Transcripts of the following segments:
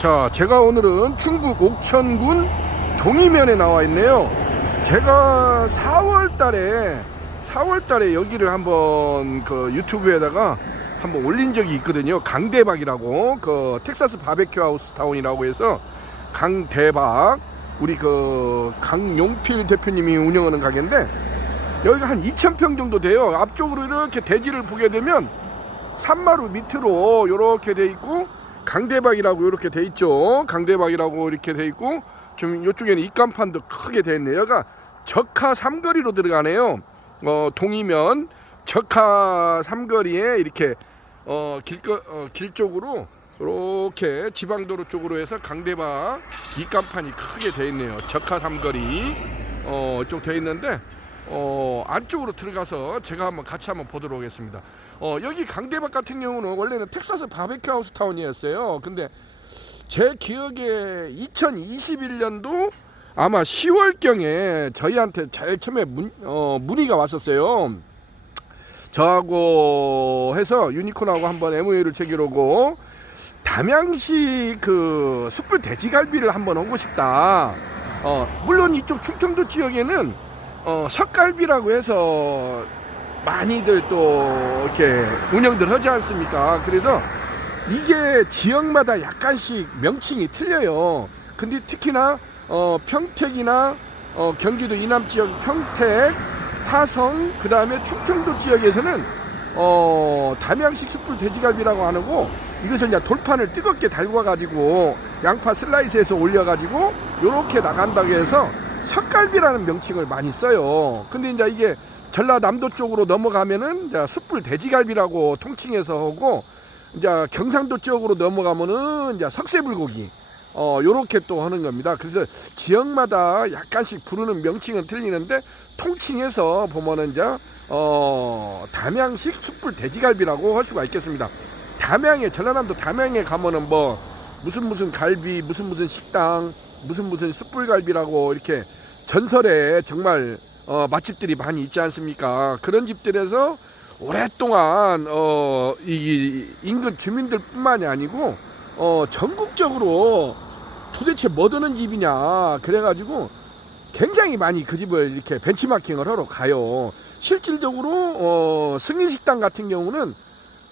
자, 제가 오늘은 충북 옥천군 동이면에 나와 있네요. 제가 4월달에 여기를 한번 그 유튜브에다가 한번 올린 적이 있거든요. 강대박이라고, 그 텍사스 바베큐 하우스 타운이라고 해서 강대박, 우리 그 강용필 대표님이 운영하는 가게인데, 여기가 한 2,000평 정도 돼요. 앞쪽으로 이렇게 대지를 보게 되면 산마루 밑으로 이렇게 돼 있고, 강대박이라고 이렇게 돼 있죠. 강대박이라고 이렇게 돼 있고, 좀 이쪽에는 입간판도 크게 돼 있네요. 여기가 적하 삼거리로 들어가네요. 동이면 적하 삼거리에 이렇게 길 쪽으로 이렇게 지방도로 쪽으로 해서 강대박 입간판이 크게 돼 있네요. 적하 삼거리 이쪽 돼 있는데, 안쪽으로 들어가서 제가 같이 한번 보도록 하겠습니다. 여기 강대박 같은 경우는 원래는 텍사스 바베큐 하우스 타운이었어요. 근데 제 기억에 2021년도 아마 10월경에 저희한테 제일 처음에 문의가 왔었어요. 저하고 해서 유니콘하고 한번 MOU를 체결하고 담양식 그 숯불 돼지갈비를 한번 하고 싶다. 물론 이쪽 충청도 지역에는 석갈비라고 해서 많이들 또 이렇게 운영들 하지 않습니까? 그래서 이게 지역마다 약간씩 명칭이 틀려요. 근데 특히나 평택이나 경기도 이남 지역 평택, 화성, 그 다음에 충청도 지역에서는 담양식 숯불 돼지갈비라고 안 하고, 이것을 이제 돌판을 뜨겁게 달궈 가지고 양파 슬라이스해서 올려 가지고 요렇게 나간다고 해서 석갈비라는 명칭을 많이 써요. 근데 이제 이게 전라남도 쪽으로 넘어가면은 이제 숯불 돼지갈비라고 통칭해서 하고, 이제 경상도 쪽으로 넘어가면은 이제 석쇠불고기 요렇게 또 하는 겁니다. 그래서 지역마다 약간씩 부르는 명칭은 틀리는데, 통칭해서 보면은 이제 담양식 숯불 돼지갈비라고 할 수가 있겠습니다. 담양에, 전라남도 담양에 가면은 뭐 무슨 갈비, 무슨 식당, 무슨 숯불갈비라고 이렇게 전설에 정말 맛집들이 많이 있지 않습니까? 그런 집들에서 오랫동안 이 인근 주민들뿐만이 아니고 전국적으로 도대체 뭐 드는 집이냐 그래가지고 굉장히 많이 그 집을 이렇게 벤치마킹을 하러 가요. 실질적으로 승인식당 같은 경우는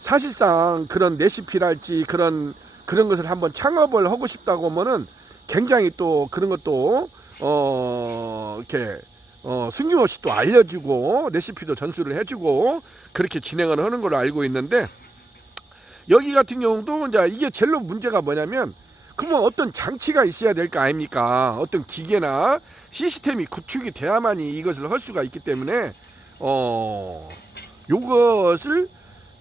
사실상 그런 레시피랄지 그런 것을 한번 창업을 하고 싶다고 하면은 굉장히 또 그런 것도 이렇게 승용없이 또 알려주고 레시피도 전수를 해주고 그렇게 진행을 하는 걸로 알고 있는데, 여기 같은 경우도 이제 이게 제일 문제가 뭐냐면, 그러면 어떤 장치가 있어야 될 거 아닙니까? 어떤 기계나 시스템이 구축이 돼야만이 이것을 할 수가 있기 때문에 요것을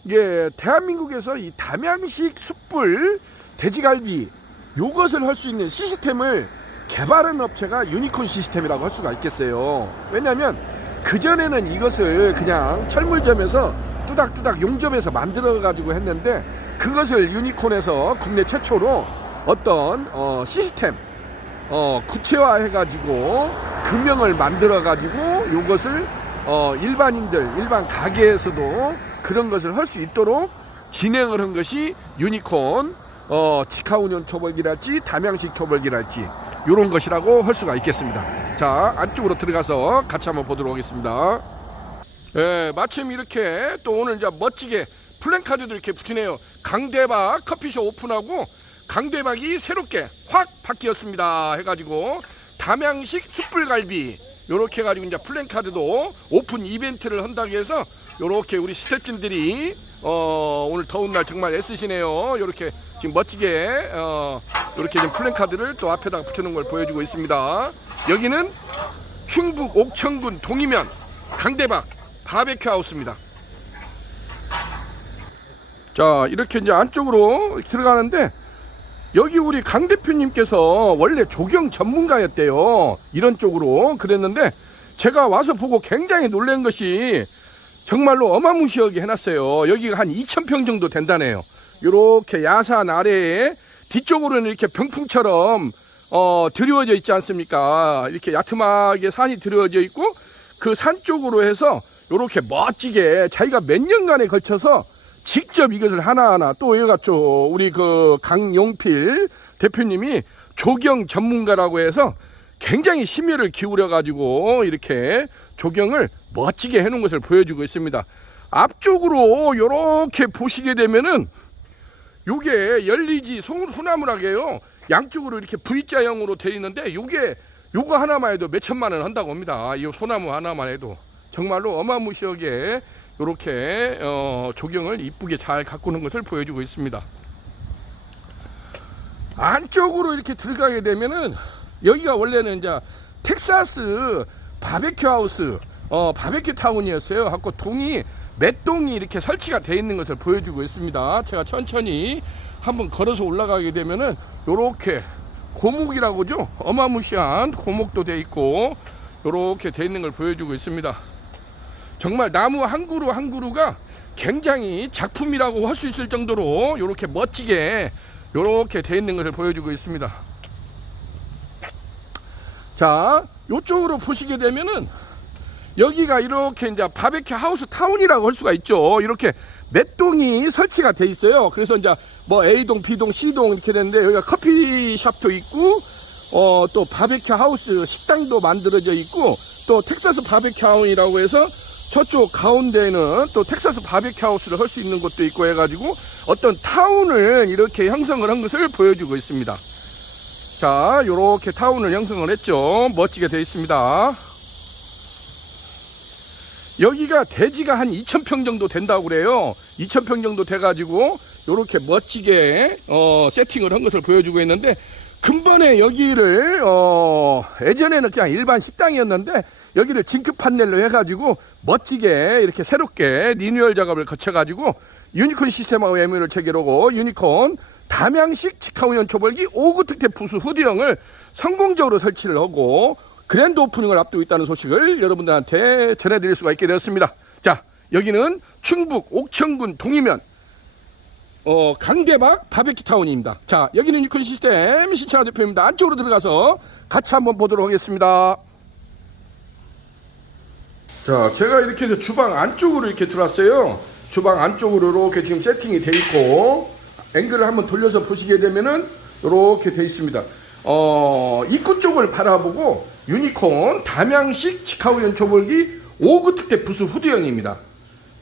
이게 대한민국에서 이 담양식 숯불 돼지갈비 요것을 할 수 있는 시스템을 개발한 업체가 유니콘 시스템이라고 할 수가 있겠어요. 왜냐하면 그전에는 이것을 그냥 철물점에서 뚜닥뚜닥 용접해서 만들어 가지고 했는데, 그것을 유니콘에서 국내 최초로 어떤 시스템 구체화해 가지고 금형을 만들어 가지고 요것을 일반 가게에서도 그런 것을 할 수 있도록 진행을 한 것이 유니콘 직하운영 초벌기랄지 담양식 초벌기랄지 요런 것이라고 할 수가 있겠습니다. 자, 안쪽으로 들어가서 같이 한번 보도록 하겠습니다. 마침 이렇게 또 오늘 이제 멋지게 플랜카드도 이렇게 붙이네요. 강대박 커피숍 오픈하고 강대박이 새롭게 확 바뀌었습니다 해가지고 담양식 숯불갈비 요렇게 해가지고 이제 플랜카드도 오픈 이벤트를 한다고 해서 요렇게 우리 스태프진들이 오늘 더운 날 정말 애쓰시네요. 요렇게 지금 멋지게 요렇게 지금 플랜카드를 또 앞에다가 붙여놓은 걸 보여주고 있습니다. 여기는 충북 옥천군 동이면 강대박 바베큐 하우스입니다. 자, 이렇게 이제 안쪽으로 들어가는데, 여기 우리 강 대표님께서 원래 조경 전문가였대요. 이런 쪽으로 그랬는데, 제가 와서 보고 굉장히 놀란 것이 정말로 어마무시하게 해놨어요. 여기가 한 2,000평 정도 된다네요. 이렇게 야산 아래에 뒤쪽으로는 이렇게 병풍처럼 드리워져 있지 않습니까? 이렇게 야트막에 산이 드리워져 있고, 그 산 쪽으로 해서 이렇게 멋지게 자기가 몇 년간에 걸쳐서 직접 이것을 하나하나, 또 여기가 또 우리 그 강용필 대표님이 조경 전문가라고 해서 굉장히 심혈을 기울여 가지고 이렇게 조경을 멋지게 해놓은 것을 보여주고 있습니다. 앞쪽으로 이렇게 보시게 되면은 요게 열리지 소나무라게요, 양쪽으로 이렇게 V자형으로 되어 있는데 요거 하나만 해도 몇 천만 원 한다고 합니다. 이 소나무 하나만 해도 정말로 어마무시하게 이렇게 조경을 이쁘게 잘 가꾸는 것을 보여주고 있습니다. 안쪽으로 이렇게 들어가게 되면은 여기가 원래는 이제 텍사스 바베큐 하우스, 바베큐 타운이었어요. 하고 몇 동이 이렇게 설치가 되어 있는 것을 보여주고 있습니다. 제가 천천히 한번 걸어서 올라가게 되면은 요렇게 고목이라고죠. 어마무시한 고목도 되어 있고 요렇게 되어 있는 걸 보여주고 있습니다. 정말 나무 한 그루 한 그루가 굉장히 작품이라고 할 수 있을 정도로 요렇게 멋지게 요렇게 되어 있는 것을 보여주고 있습니다. 자, 요쪽으로 보시게 되면은 여기가 이렇게 이제 바베큐 하우스 타운이라고 할 수가 있죠. 이렇게 몇 동이 설치가 돼 있어요. 그래서 이제 뭐 A동, B동, C동 이렇게 되는데 여기가 커피숍도 있고 또 바베큐 하우스 식당도 만들어져 있고 또 텍사스 바베큐 타운이라고 해서 저쪽 가운데에는 또 텍사스 바베큐 하우스를 할 수 있는 곳도 있고 해가지고 어떤 타운을 이렇게 형성을 한 것을 보여주고 있습니다. 자, 요렇게 타운을 형성을 했죠. 멋지게 되어 있습니다. 여기가 대지가 한 2,000평 정도 된다고 그래요. 2,000평 정도 돼가지고 요렇게 멋지게 세팅을 한 것을 보여주고 있는데, 근본에 여기를 예전에는 그냥 일반 식당이었는데 여기를 징크 판넬로 해가지고 멋지게 이렇게 새롭게 리뉴얼 작업을 거쳐가지고 유니콘 시스템하고 MOU를 체결하고 유니콘 담양식 직화운영 초벌기 5구 특대 부수 후드형을 성공적으로 설치를 하고 그랜드 오프닝을 앞두고 있다는 소식을 여러분들한테 전해드릴 수가 있게 되었습니다. 자, 여기는 충북 옥천군 동이면 강대박 바베큐 타운입니다. 자, 여기는 유니콘 시스템 신창호 대표입니다. 안쪽으로 들어가서 같이 한번 보도록 하겠습니다. 자, 제가 이렇게 해서 주방 안쪽으로 이렇게 들어왔어요. 주방 안쪽으로 이렇게 지금 세팅이 돼 있고, 앵글을 한번 돌려서 보시게 되면은 이렇게 돼 있습니다. 입구 쪽을 바라보고 유니콘 담양식 직화우연 초벌기 5구 특대 부수 후드형입니다.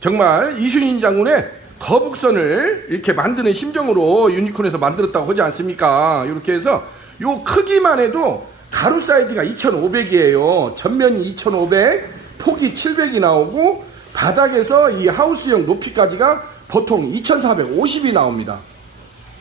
정말 이순신 장군의 거북선을 이렇게 만드는 심정으로 유니콘에서 만들었다고 하지 않습니까? 이렇게 해서 요 크기만 해도 가로 사이즈가 2500이에요. 전면이 2500, 폭이 700이 나오고 바닥에서 이 하우스형 높이까지가 보통 2450이 나옵니다.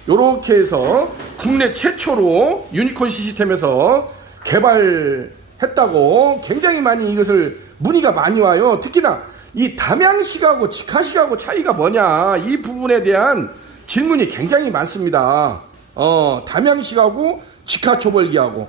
요렇게 해서 국내 최초로 유니콘 시스템에서 개발했다고 굉장히 많이 이것을 문의가 많이 와요. 특히나 이 담양식하고 직화식하고 차이가 뭐냐, 이 부분에 대한 질문이 굉장히 많습니다. 담양식하고 직화 초벌기하고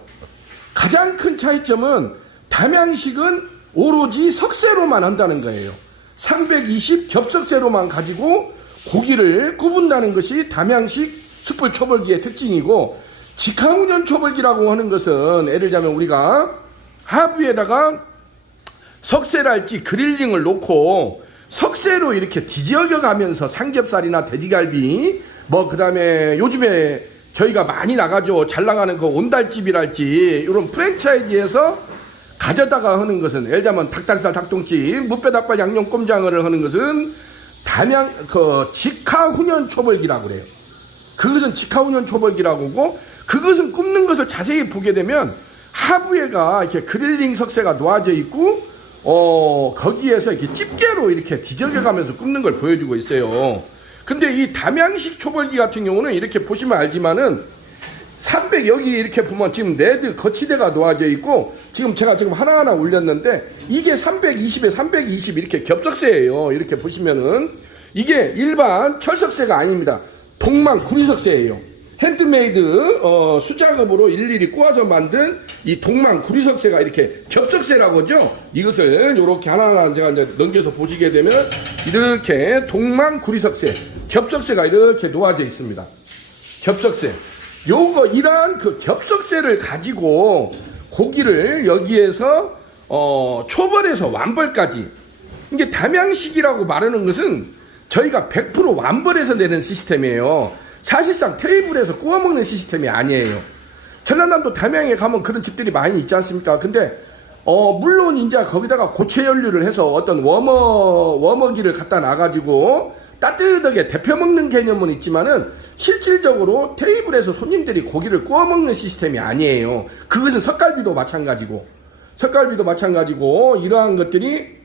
가장 큰 차이점은 담양식은 오로지 석쇠로만 한다는 거예요. 320 겹석쇠로만 가지고 고기를 굽는다는 것이 담양식 숯불 초벌기의 특징이고, 직화운전 초벌기라고 하는 것은 예를 들자면 우리가 하부에다가 석쇠랄지 그릴링을 놓고 석쇠로 이렇게 뒤적여 가면서 삼겹살이나 돼지갈비, 그 다음에 요즘에 저희가 많이 나가죠. 잘 나가는 그 온달집이랄지 이런 프랜차이즈에서 가져다가 하는 것은, 예를 들자면 닭다리살 닭똥집, 무뼈닭발 양념꼼장어를 하는 것은 직화훈연 초벌기라고 그래요. 그것은 직화훈연 초벌기라고 하고, 그것은 굽는 것을 자세히 보게 되면 하부에가 이렇게 그릴링 석쇠가 놓아져 있고, 거기에서 이렇게 집게로 이렇게 뒤적여 가면서 굽는 걸 보여주고 있어요. 근데 이 담양식 초벌기 같은 경우는 이렇게 보시면 알지만은 300, 여기 이렇게 보면 지금 레드 거치대가 놓아져 있고, 제가 지금 하나하나 올렸는데 이게 320에 320 이렇게 겹석쇠예요. 이렇게 보시면은 이게 일반 철석쇠가 아닙니다. 동망 구리석쇠예요. 핸드메이드 수작업으로 일일이 꼬아서 만든 이 동망 구리석쇠가 이렇게 겹석쇠라고 하죠. 이것을 이렇게 하나하나 제가 이제 넘겨서 보시게 되면 이렇게 동망 구리석쇠, 겹석쇠가 이렇게 놓아져 있습니다. 겹석쇠. 이러한 그 겹석쇠를 가지고 고기를 여기에서 초벌에서 완벌까지, 이게 담양식이라고 말하는 것은 저희가 100% 완벌해서 내는 시스템이에요. 사실상 테이블에서 구워 먹는 시스템이 아니에요. 전라남도 담양에 가면 그런 집들이 많이 있지 않습니까? 근데 물론 이제 거기다가 고체 연료를 해서 어떤 워머기를 갖다 놔가지고 따뜻하게 데펴 먹는 개념은 있지만은 실질적으로 테이블에서 손님들이 고기를 구워 먹는 시스템이 아니에요. 그것은 석갈비도 마찬가지고 이러한 것들이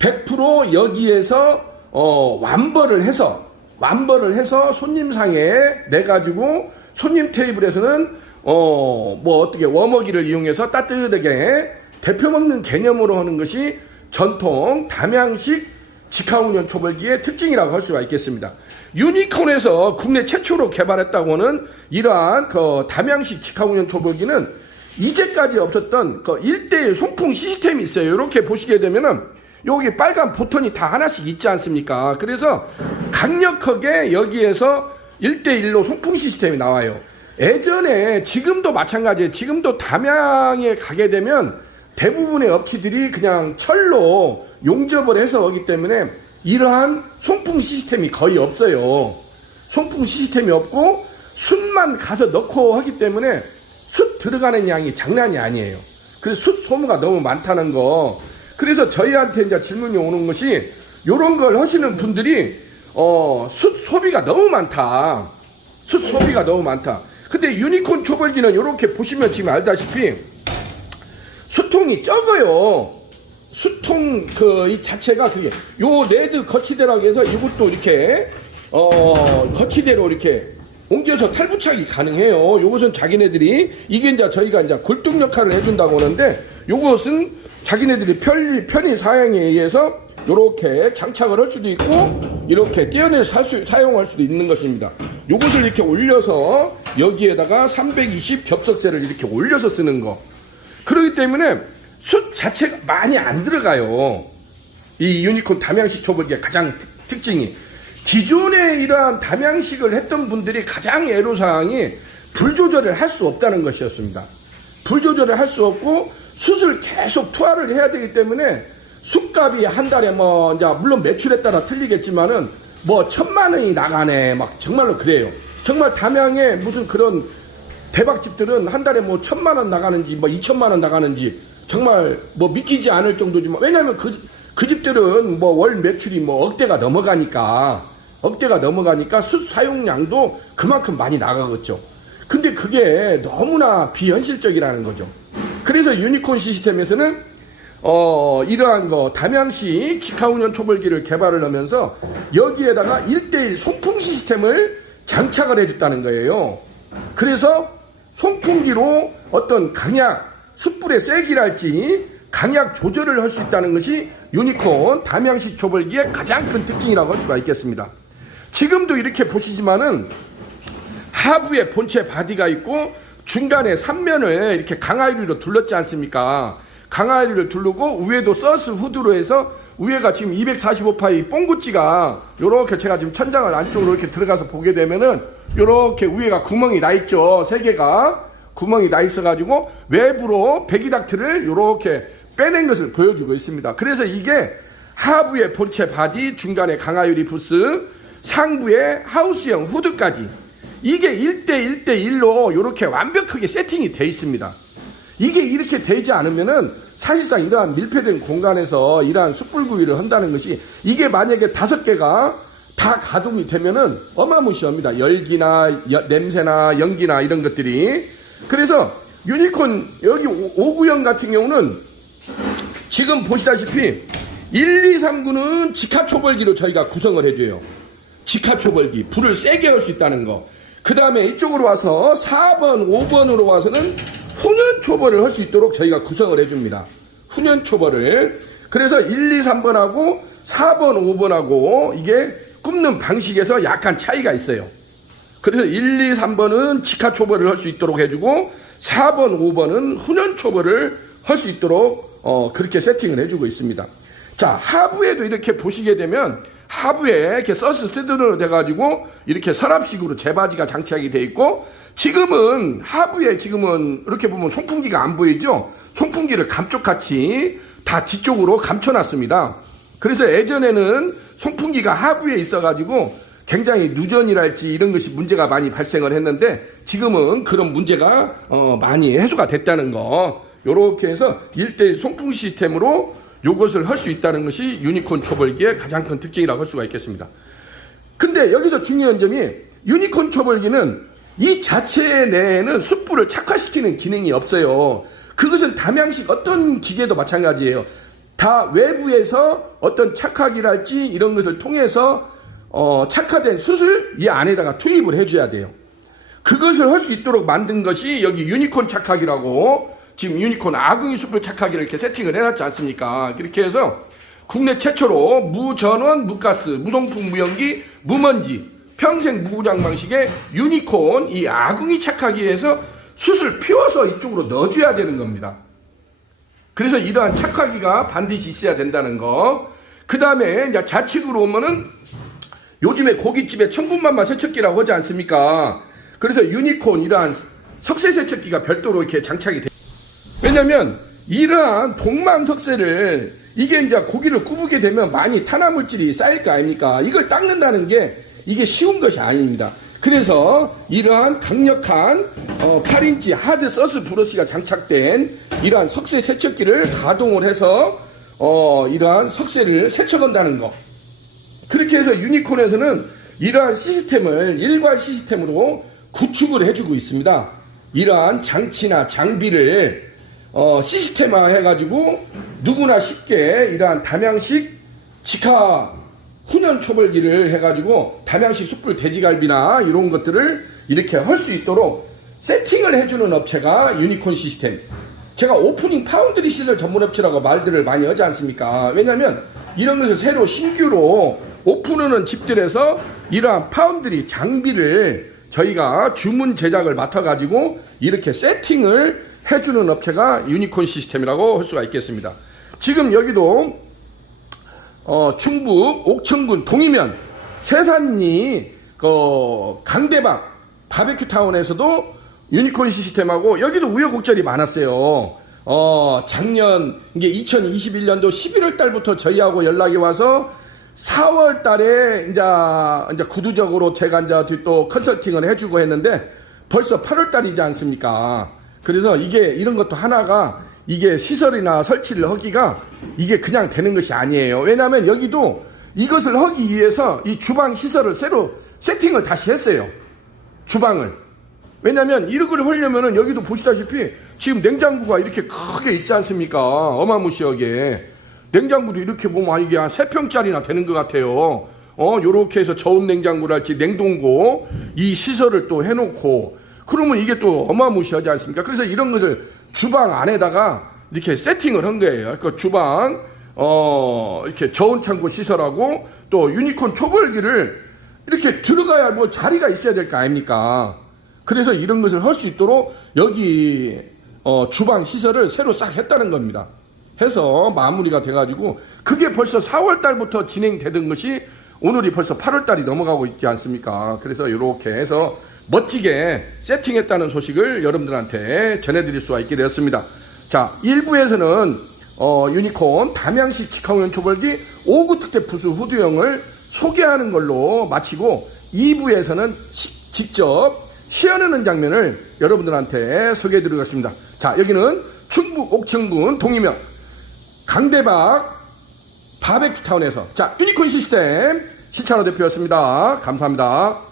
100% 여기에서 완벌을 해서 손님상에 내가지고 손님 테이블에서는 어떻게 워머기를 이용해서 따뜻하게 데펴 먹는 개념으로 하는 것이 전통 담양식 직화운전 초벌기의 특징이라고 할 수가 있겠습니다. 유니콘에서 국내 최초로 개발했다고 하는 이러한 담양식 직화운전 초벌기는 이제까지 없었던 1대1 송풍 시스템이 있어요. 이렇게 보시게 되면은 여기 빨간 버튼이 다 하나씩 있지 않습니까? 그래서 강력하게 여기에서 1대1로 송풍 시스템이 나와요. 예전에 지금도 마찬가지예요. 지금도 담양에 가게 되면 대부분의 업체들이 그냥 철로 용접을 해서 오기 때문에 이러한 송풍 시스템이 거의 없어요. 송풍 시스템이 없고 숯만 가서 넣고 하기 때문에 숯 들어가는 양이 장난이 아니에요. 그래서 숯 소모가 너무 많다는 거. 그래서 저희한테 이제 질문이 오는 것이 이런 걸 하시는 분들이 숯 소비가 너무 많다. 근데 유니콘 초벌기는 이렇게 보시면 지금 알다시피 수통이 적어요. 수통 이 자체가 그게 요 레드 거치대라고 해서 이것도 이렇게 거치대로 이렇게 옮겨서 탈부착이 가능해요. 요것은 자기네들이 이게 이제 저희가 이제 굴뚝 역할을 해준다고 하는데 요것은 자기네들이 편의 사양에 의해서 이렇게 장착을 할 수도 있고 이렇게 떼어내서 사용할 수도 있는 것입니다. 요것을 이렇게 올려서 여기에다가 320 겹석쇠를 이렇게 올려서 쓰는 거. 그렇기 때문에 숯 자체가 많이 안 들어가요. 이 유니콘 담양식 초벌기의 가장 특징이 기존에 이러한 담양식을 했던 분들이 가장 애로사항이 불 조절을 할 수 없다는 것이었습니다. 불 조절을 할 수 없고 숯을 계속 투하를 해야 되기 때문에 숯값이 한 달에 이제 물론 매출에 따라 틀리겠지만은 1,000만 원이 나가네 막 정말로 그래요. 정말 담양에 무슨 그런 대박집들은 한 달에 1,000만 원 나가는지 2,000만 원 나가는지 정말 믿기지 않을 정도지만 왜냐하면 그 집들은 월 매출이 억대가 넘어가니까 숯 사용량도 그만큼 많이 나가겠죠. 근데 그게 너무나 비현실적이라는 거죠. 그래서 유니콘 시스템에서는 이러한 담양식 직화운전 초벌기를 개발을 하면서 여기에다가 1대1 송풍 시스템을 장착을 해줬다는 거예요. 그래서 송풍기로 어떤 강약, 숯불의 세기랄지 강약 조절을 할 수 있다는 것이 유니콘 담양식 초벌기의 가장 큰 특징이라고 할 수가 있겠습니다. 지금도 이렇게 보시지만은 하부에 본체 바디가 있고 중간에 3면을 이렇게 강화유리로 둘렀지 않습니까? 강화유리를 두르고 위에도 서스 후드로 해서 위에가 지금 245파이 뽕구찌가 요렇게 제가 지금 천장을 안쪽으로 이렇게 들어가서 보게 되면은 요렇게 위에가 구멍이 나 있죠. 3개가 구멍이 나 있어 가지고 외부로 배기닥트를 요렇게 빼낸 것을 보여주고 있습니다. 그래서 이게 하부의 본체 바디, 중간에 강화유리 부스, 상부에 하우스형 후드까지 이게 1대1로 이렇게 완벽하게 세팅이 되어 있습니다. 이게 이렇게 되지 않으면은 사실상 이러한 밀폐된 공간에서 이러한 숯불구이를 한다는 것이 이게 만약에 5개가 다 가동이 되면은 어마무시합니다. 열기나 냄새나 연기나 이런 것들이. 그래서 유니콘 여기 5구형 같은 경우는 지금 보시다시피 1, 2, 3구는 직화초벌기로 저희가 구성을 해줘요. 직화초벌기 불을 세게 할 수 있다는 거. 그 다음에 이쪽으로 와서 4번, 5번으로 와서는 훈연초벌을 할 수 있도록 저희가 구성을 해줍니다. 훈연초벌을. 그래서 1, 2, 3번하고 4번, 5번하고 이게 굽는 방식에서 약간 차이가 있어요. 그래서 1, 2, 3번은 직화초벌을 할 수 있도록 해주고 4번, 5번은 훈연초벌을 할 수 있도록 그렇게 세팅을 해주고 있습니다. 자, 하부에도 이렇게 보시게 되면 하부에 이렇게 서스 스테드로 돼가지고 이렇게 서랍식으로 재바지가 장착이 되어 있고 지금은 하부에 지금은 이렇게 보면 송풍기가 안 보이죠? 송풍기를 감쪽같이 다 뒤쪽으로 감춰놨습니다. 그래서 예전에는 송풍기가 하부에 있어가지고 굉장히 누전이랄지 이런 것이 문제가 많이 발생을 했는데 지금은 그런 문제가 많이 해소가 됐다는 거. 요렇게 해서 1대1 송풍 시스템으로 요것을 할 수 있다는 것이 유니콘 초벌기의 가장 큰 특징이라고 할 수가 있겠습니다. 근데 여기서 중요한 점이 유니콘 초벌기는 이 자체 내에는 숯불을 착화시키는 기능이 없어요. 그것은 담양식 어떤 기계도 마찬가지예요. 다 외부에서 어떤 착화기랄지 이런 것을 통해서 착화된 숯을 이 안에다가 투입을 해줘야 돼요. 그것을 할 수 있도록 만든 것이 여기 유니콘 착화기라고, 지금 유니콘 아궁이 숯불 착화기를 이렇게 세팅을 해놨지 않습니까? 그렇게 해서 국내 최초로 무전원, 무가스, 무송풍, 무연기, 무먼지, 평생 무고장 방식의 유니콘 이 아궁이 착화기에서 숯을 피워서 이쪽으로 넣어줘야 되는 겁니다. 그래서 이러한 착화기가 반드시 있어야 된다는 거. 그 다음에 이제 좌측으로 오면은 요즘에 고깃집에 천군만마 세척기라고 하지 않습니까? 그래서 유니콘 이러한 석쇠 세척기가 별도로 이렇게 장착이 돼요. 왜냐면 이러한 동망 석쇠를 이게 이제 고기를 구우게 되면 많이 탄화물질이 쌓일 거 아닙니까? 이걸 닦는다는 게 이게 쉬운 것이 아닙니다. 그래서 이러한 강력한 8인치 하드 서스 브러쉬가 장착된 이러한 석쇠 세척기를 가동을 해서 이러한 석쇠를 세척한다는 거. 그렇게 해서 유니콘에서는 이러한 시스템을 일괄 시스템으로 구축을 해주고 있습니다. 이러한 장치나 장비를 시스템화 해가지고 누구나 쉽게 이러한 담양식 직화 훈연 초벌기를 해가지고 담양식 숯불 돼지갈비나 이런 것들을 이렇게 할 수 있도록 세팅을 해주는 업체가 유니콘 시스템. 제가 오프닝 파운드리 시설 전문 업체라고 말들을 많이 하지 않습니까? 왜냐면 이런 것을 새로 신규로 오픈하는 집들에서 이러한 파운드리 장비를 저희가 주문 제작을 맡아가지고 이렇게 세팅을 해주는 업체가 유니콘 시스템이라고 할 수가 있겠습니다. 지금 여기도 충북 옥천군 동이면 세산리 강대박 바베큐 타운에서도 유니콘 시스템하고 여기도 우여곡절이 많았어요. 작년 이게 2021년도 11월 달부터 저희하고 연락이 와서 4월 달에 이제 구두적으로 제가 이제 또 컨설팅을 해주고 했는데 벌써 8월 달이지 않습니까? 그래서 이게 이런 것도 하나가 이게 시설이나 설치를 하기가 이게 그냥 되는 것이 아니에요. 왜냐하면 여기도 이것을 하기 위해서 이 주방 시설을 새로 세팅을 다시 했어요. 주방을. 왜냐하면 이걸 하려면은 여기도 보시다시피 지금 냉장고가 이렇게 크게 있지 않습니까? 어마무시하게. 냉장고도 이렇게 보면 이게 한 3평짜리나 되는 것 같아요. 요렇게 해서 저온 냉장고랄지 냉동고 이 시설을 또 해놓고 그러면 이게 또 어마무시하지 않습니까? 그래서 이런 것을 주방 안에다가 이렇게 세팅을 한 거예요. 그러니까 주방, 이렇게 저온 창고 시설하고 또 유니콘 초벌기를 이렇게 들어가야 뭐 자리가 있어야 될 거 아닙니까? 그래서 이런 것을 할 수 있도록 여기, 주방 시설을 새로 싹 했다는 겁니다. 해서 마무리가 돼가지고 그게 벌써 4월 달부터 진행되던 것이 오늘이 벌써 8월 달이 넘어가고 있지 않습니까? 그래서 이렇게 해서 멋지게 세팅했다는 소식을 여러분들한테 전해드릴 수가 있게 되었습니다. 자, 1부에서는 유니콘 담양식 직화훈연 초벌기 5구 특대 부수 후두형을 소개하는 걸로 마치고 2부에서는 직접 시연하는 장면을 여러분들한테 소개해드리겠습니다. 자, 여기는 충북 옥천군 동이면 강대박 바베큐 타운에서 자 유니콘 시스템 시찬호 대표였습니다. 감사합니다.